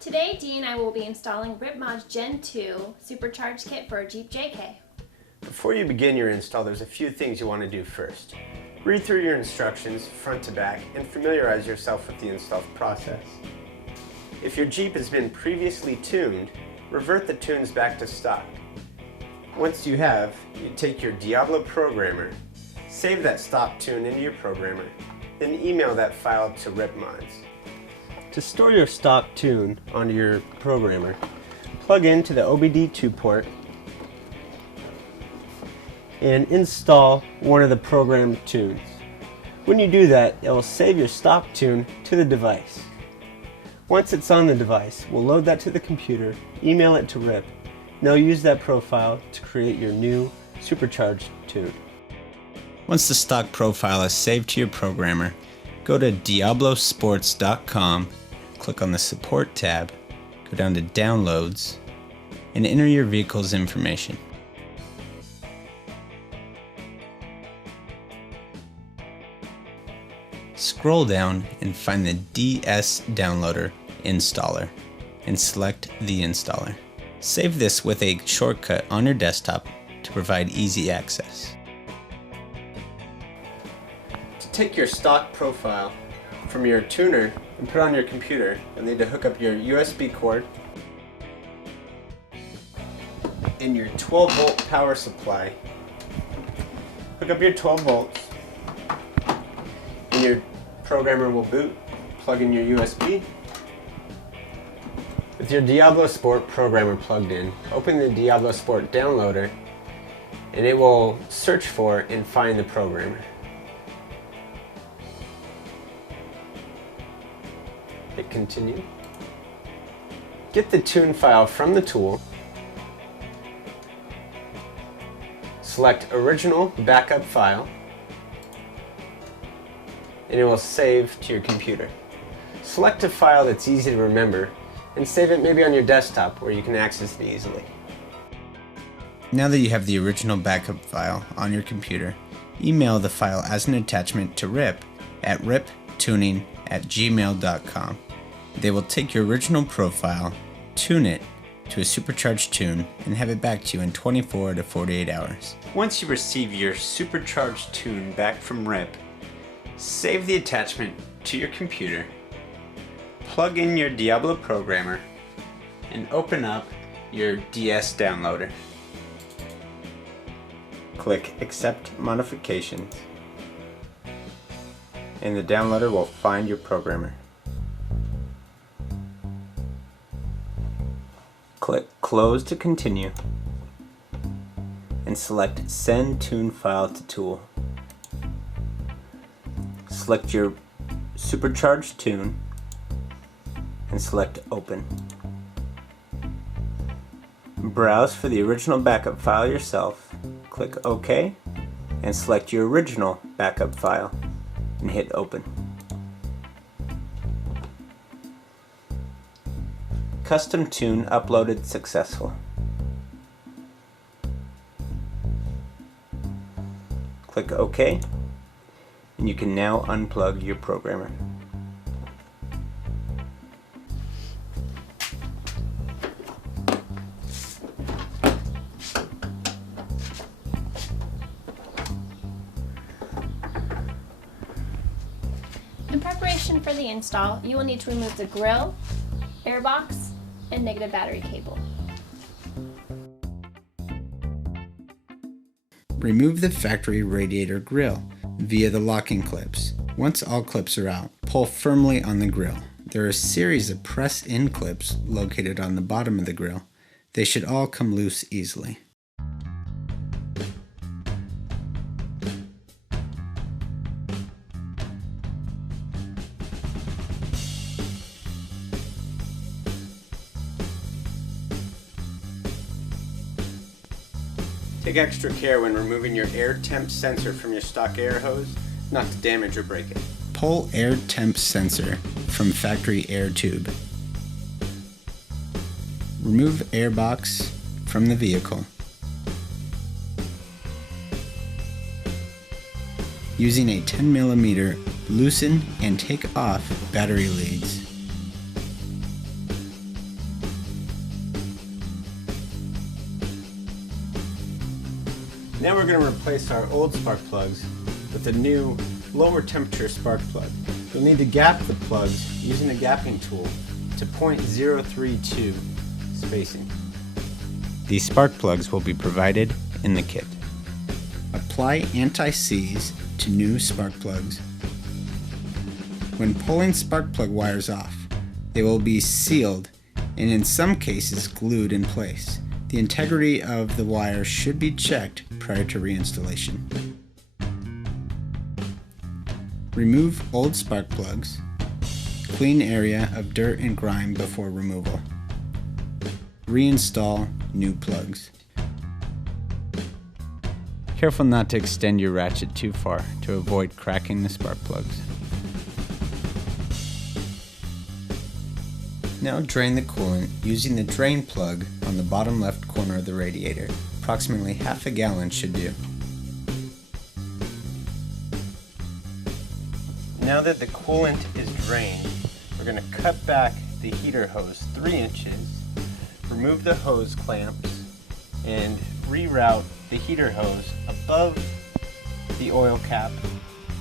Today, Dee and I will be installing RIPP Gen2 Supercharge kit for a Jeep JK. Before you begin your install, there's a few things you want to do first. Read through your instructions front to back and familiarize yourself with the install process. If your Jeep has been previously tuned, revert the tunes back to stock. Once you have, you take your Diablo programmer, save that stock tune into your programmer, then email that file to RIPP Mods. To store your stock tune onto your programmer, plug into the OBD2 port and install one of the programmed tunes. When you do that, it will save your stock tune to the device. Once it's on the device, we'll load that to the computer, email it to RIPP, and they'll use that profile to create your new supercharged tune. Once the stock profile is saved to your programmer, go to diablosports.com, click on the Support tab, go down to Downloads, and enter your vehicle's information. Scroll down and find the DS Downloader installer and select the installer. Save this with a shortcut on your desktop to provide easy access. To take your stock profile from your tuner and put it on your computer, you'll need to hook up your USB cord and your 12-volt power supply. Hook up your 12 volts and your programmer will boot. Plug in your USB. With your Diablo Sport programmer plugged in, open the Diablo Sport downloader and it will search for and find the programmer. Hit continue. Get the tune file from the tool. Select original backup file and it will save to your computer. Select a file that's easy to remember and save it maybe on your desktop where you can access it easily. Now that you have the original backup file on your computer, email the file as an attachment to RIPP at ripptuning@gmail.com. They will take your original profile, tune it to a supercharged tune, and have it back to you in 24 to 48 hours. Once you receive your supercharged tune back from RIPP, save the attachment to your computer, plug in your Diablo programmer, and open up your DS downloader. Click Accept Modifications and the downloader will find your programmer. Click Close to continue and select Send Tune File to Tool. Select your supercharged tune and select Open. Browse for the original backup file yourself, click OK, and select your original backup file and hit Open. Custom tune uploaded successful. Click OK, and you can now unplug your programmer. In preparation for the install, you will need to remove the grill, airbox, and negative battery cable. Remove the factory radiator grill via the locking clips. Once all clips are out, pull firmly on the grill. There are a series of press-in clips located on the bottom of the grill. They should all come loose easily. Take extra care when removing your air temp sensor from your stock air hose, not to damage or break it. Pull air temp sensor from factory air tube. Remove airbox from the vehicle. Using a 10mm, loosen and take off battery leads. Now we're going to replace our old spark plugs with a new lower temperature spark plug. You'll need to gap the plugs using the gapping tool to .032 spacing. These spark plugs will be provided in the kit. Apply anti-seize to new spark plugs. When pulling spark plug wires off, they will be sealed and in some cases glued in place. The integrity of the wire should be checked prior to reinstallation. Remove old spark plugs. Clean area of dirt and grime before removal. Reinstall new plugs. Careful not to extend your ratchet too far to avoid cracking the spark plugs. Now drain the coolant using the drain plug on the bottom left corner of the radiator. Approximately half a gallon should do. Now that the coolant is drained, we're going to cut back the heater hose 3 inches, remove the hose clamps, and reroute the heater hose above the oil cap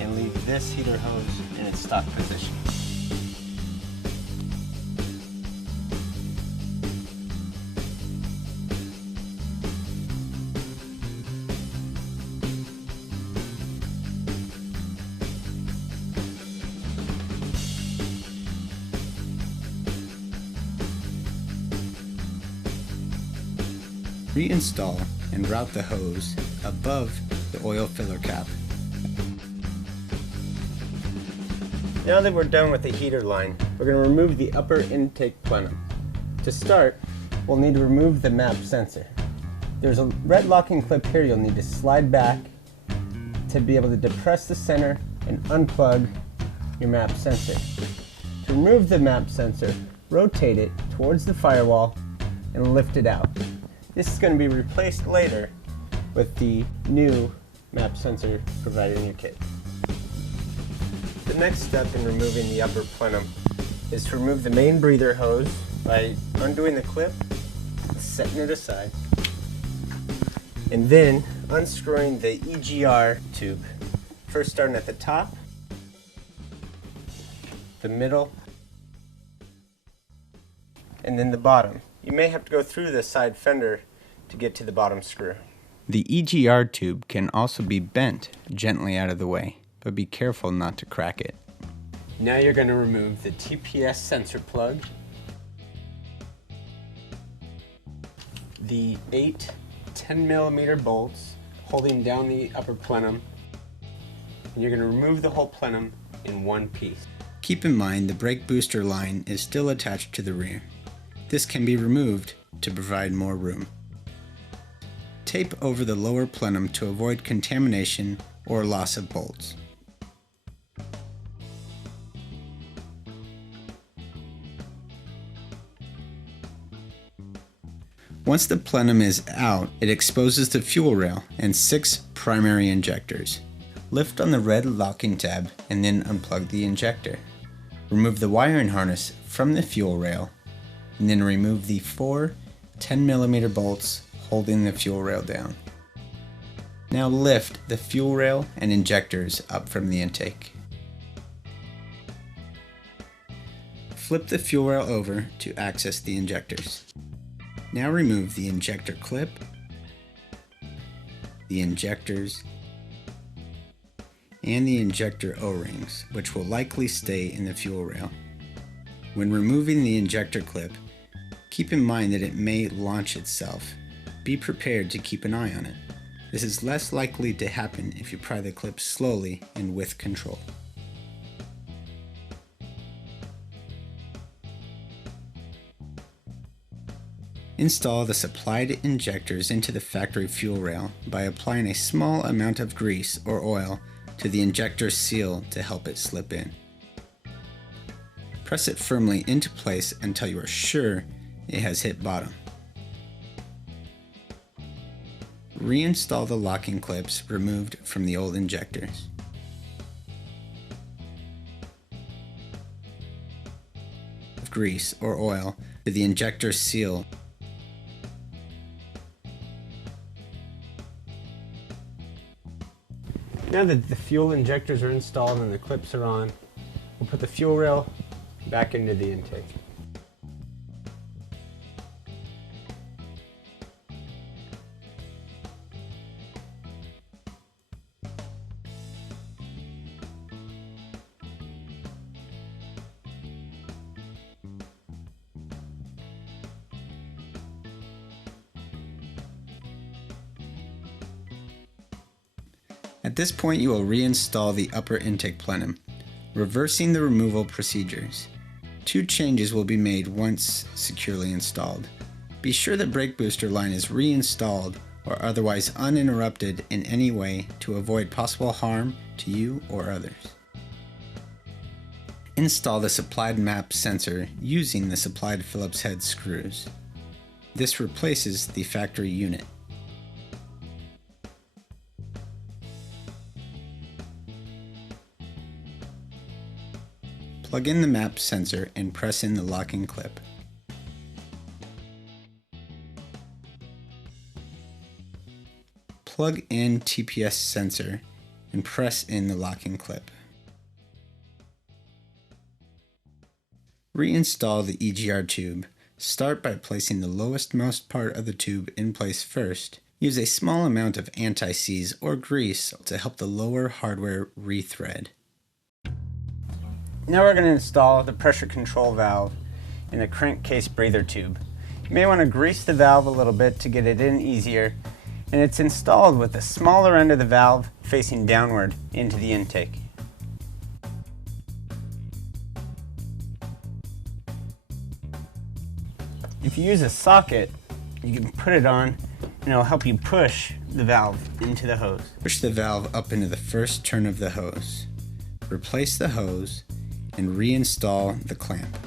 and leave this heater hose in its stock position. Reinstall and route the hose above the oil filler cap. Now that we're done with the heater line, we're going to remove the upper intake plenum. To start, we'll need to remove the map sensor. There's a red locking clip here you'll need to slide back to be able to depress the center and unplug your map sensor. To remove the map sensor, rotate it towards the firewall and lift it out. This is going to be replaced later with the new map sensor provided in your kit. The next step in removing the upper plenum is to remove the main breather hose by undoing the clip, setting it aside, and then unscrewing the EGR tube. First starting at the top, the middle, and then the bottom. You may have to go through the side fender to get to the bottom screw. The EGR tube can also be bent gently out of the way, but be careful not to crack it. Now you're going to remove the TPS sensor plug, the 8 10mm bolts holding down the upper plenum, and you're going to remove the whole plenum in one piece. Keep in mind the brake booster line is still attached to the rear. This can be removed to provide more room. Tape over the lower plenum to avoid contamination or loss of bolts. Once the plenum is out, it exposes the fuel rail and 6 primary injectors. Lift on the red locking tab and then unplug the injector. Remove the wiring harness from the fuel rail and then remove the 4 10mm bolts holding the fuel rail down. Now lift the fuel rail and injectors up from the intake. Flip the fuel rail over to access the injectors. Now remove the injector clip, the injectors, and the injector O-rings, which will likely stay in the fuel rail. When removing the injector clip, keep in mind that it may launch itself. Be prepared to keep an eye on it. This is less likely to happen if you pry the clip slowly and with control. Install the supplied injectors into the factory fuel rail by applying a small amount of grease or oil to the injector seal to help it slip in. Press it firmly into place until you are sure it has hit bottom. Reinstall the locking clips removed from the old injectors. Grease or oil to the injector seal. Now that the fuel injectors are installed and the clips are on, we'll put the fuel rail back into the intake. At this point, you will reinstall the upper intake plenum, reversing the removal procedures. 2 changes will be made once securely installed. Be sure the brake booster line is reinstalled or otherwise uninterrupted in any way to avoid possible harm to you or others. Install the supplied map sensor using the supplied Phillips head screws. This replaces the factory unit. Plug in the map sensor and press in the locking clip. Plug in TPS sensor and press in the locking clip. Reinstall the EGR tube. Start by placing the lowest most part of the tube in place first. Use a small amount of anti-seize or grease to help the lower hardware rethread. Now we're going to install the pressure control valve in the crankcase breather tube. You may want to grease the valve a little bit to get it in easier, and it's installed with the smaller end of the valve facing downward into the intake. If you use a socket, you can put it on and it'll help you push the valve into the hose. Push the valve up into the first turn of the hose. Replace the hose and reinstall the clamp.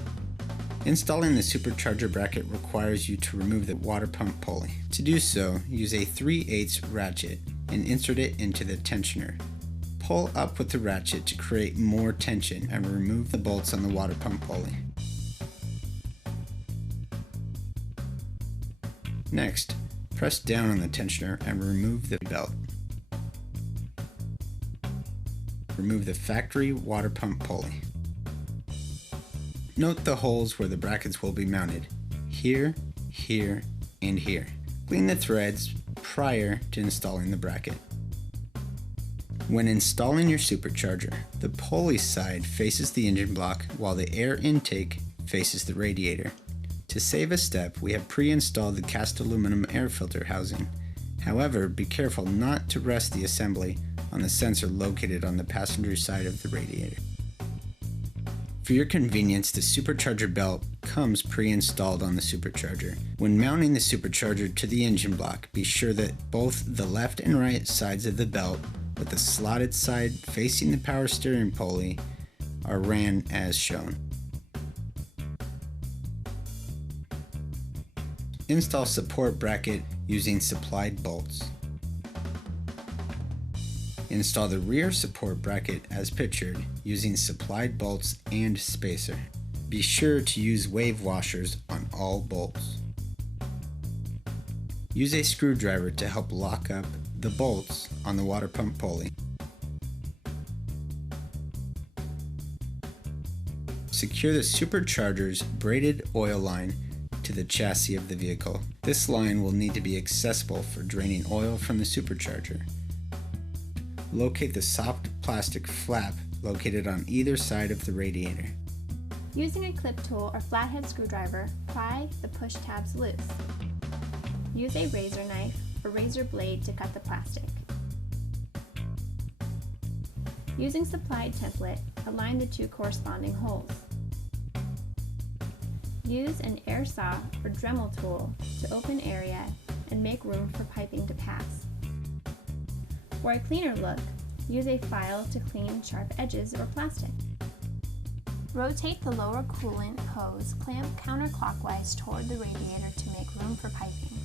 Installing the supercharger bracket requires you to remove the water pump pulley. To do so, use a 3/8 ratchet and insert it into the tensioner. Pull up with the ratchet to create more tension and remove the bolts on the water pump pulley. Next, press down on the tensioner and remove the belt. Remove the factory water pump pulley. Note the holes where the brackets will be mounted, here, here, and here. Clean the threads prior to installing the bracket. When installing your supercharger, the pulley side faces the engine block while the air intake faces the radiator. To save a step, we have pre-installed the cast aluminum air filter housing. However, be careful not to rest the assembly on the sensor located on the passenger side of the radiator. For your convenience, the supercharger belt comes pre-installed on the supercharger. When mounting the supercharger to the engine block, be sure that both the left and right sides of the belt, with the slotted side facing the power steering pulley, are ran as shown. Install support bracket using supplied bolts. Install the rear support bracket as pictured using supplied bolts and spacer. Be sure to use wave washers on all bolts. Use a screwdriver to help lock up the bolts on the water pump pulley. Secure the supercharger's braided oil line to the chassis of the vehicle. This line will need to be accessible for draining oil from the supercharger. Locate the soft plastic flap located on either side of the radiator. Using a clip tool or flathead screwdriver, pry the push tabs loose. Use a razor knife or razor blade to cut the plastic. Using supplied template, align the 2 corresponding holes. Use an air saw or Dremel tool to open area and make room for piping to pass. For a cleaner look, use a file to clean sharp edges or plastic. Rotate the lower coolant hose clamp counterclockwise toward the radiator to make room for piping.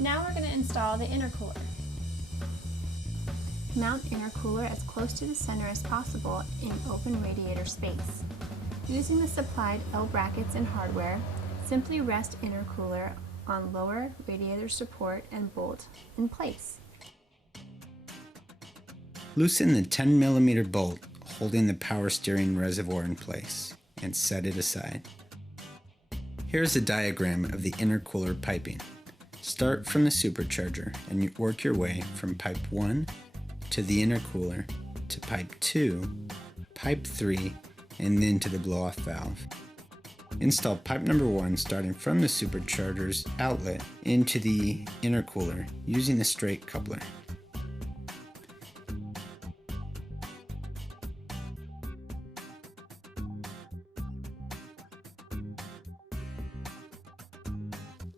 Now we're going to install the intercooler. Mount intercooler as close to the center as possible in open radiator space. Using the supplied L brackets and hardware, simply rest intercooler on lower radiator support and bolt in place. Loosen the 10mm bolt holding the power steering reservoir in place and set it aside. Here's a diagram of the intercooler piping. Start from the supercharger and you work your way from pipe 1 to the intercooler to pipe 2, pipe 3, and then to the blow-off valve. Install pipe number 1 starting from the supercharger's outlet into the intercooler using the straight coupler.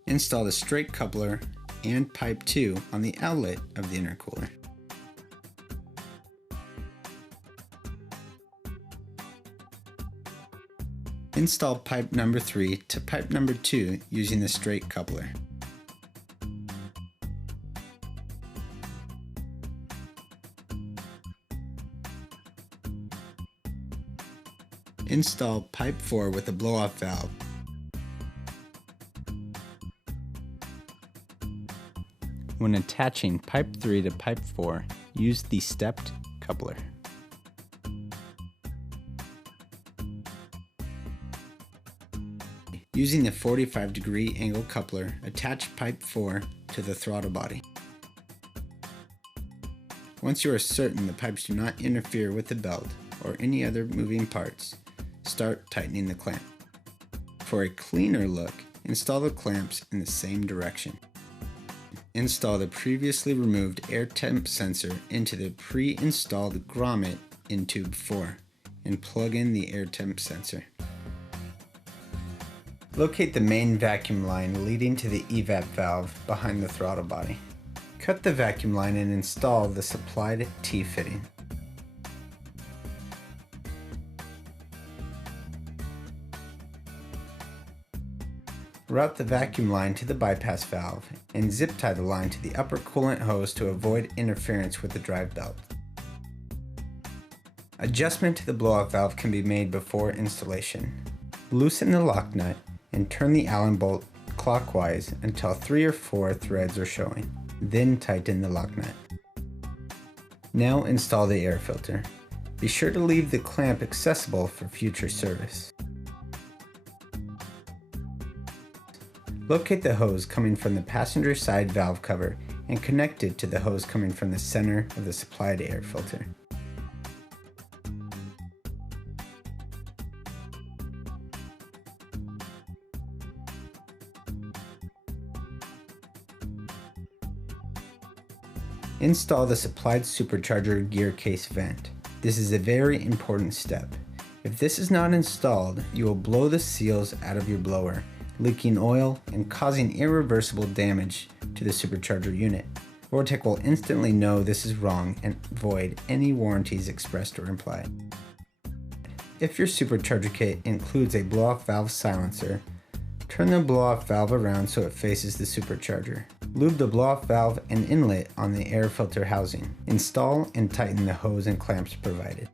Install the straight coupler and pipe 2 on the outlet of the intercooler. Install pipe number 3 to pipe number 2 using the straight coupler. Install pipe 4 with a blow-off valve. When attaching pipe 3 to pipe 4, use the stepped coupler. Using the 45-degree angle coupler, attach pipe 4 to the throttle body. Once you are certain the pipes do not interfere with the belt or any other moving parts, start tightening the clamp. For a cleaner look, install the clamps in the same direction. Install the previously removed air temp sensor into the pre-installed grommet in tube 4 and plug in the air temp sensor. Locate the main vacuum line leading to the evap valve behind the throttle body. Cut the vacuum line and install the supplied T-fitting. Route the vacuum line to the bypass valve and zip tie the line to the upper coolant hose to avoid interference with the drive belt. Adjustment to the blow-off valve can be made before installation. Loosen the lock nut and turn the Allen bolt clockwise until 3 or 4 threads are showing. Then tighten the lock nut. Now install the air filter. Be sure to leave the clamp accessible for future service. Locate the hose coming from the passenger side valve cover and connect it to the hose coming from the center of the supplied air filter. Install the supplied supercharger gear case vent. This is a very important step. If this is not installed, you will blow the seals out of your blower, leaking oil and causing irreversible damage to the supercharger unit. Vortec will instantly know this is wrong and void any warranties expressed or implied. If your supercharger kit includes a blow-off valve silencer, turn the blow-off valve around so it faces the supercharger. Lube the blow-off valve and inlet on the air filter housing. Install and tighten the hose and clamps provided.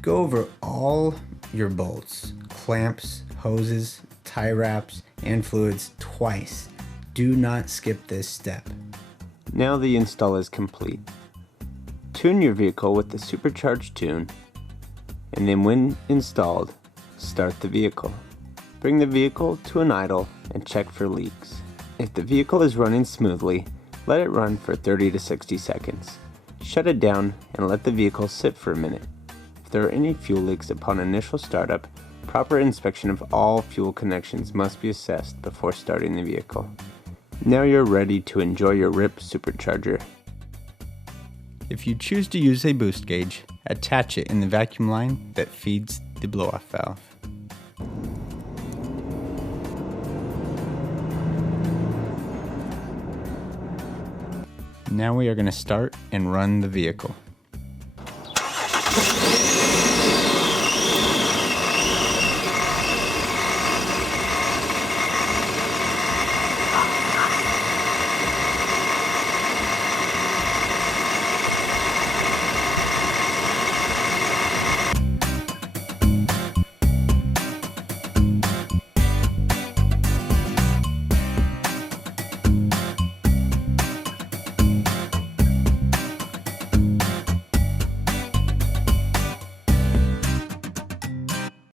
Go over all your bolts, clamps, hoses, tie wraps, and fluids twice. Do not skip this step. Now the install is complete. Tune your vehicle with the supercharged tune, and then when installed, start the vehicle. Bring the vehicle to an idle and check for leaks. If the vehicle is running smoothly, let it run for 30 to 60 seconds. Shut it down and let the vehicle sit for a minute. If there are any fuel leaks upon initial startup, proper inspection of all fuel connections must be assessed before starting the vehicle. Now you're ready to enjoy your RIPP Supercharger. If you choose to use a boost gauge, attach it in the vacuum line that feeds the blow-off valve. Now we are going to start and run the vehicle.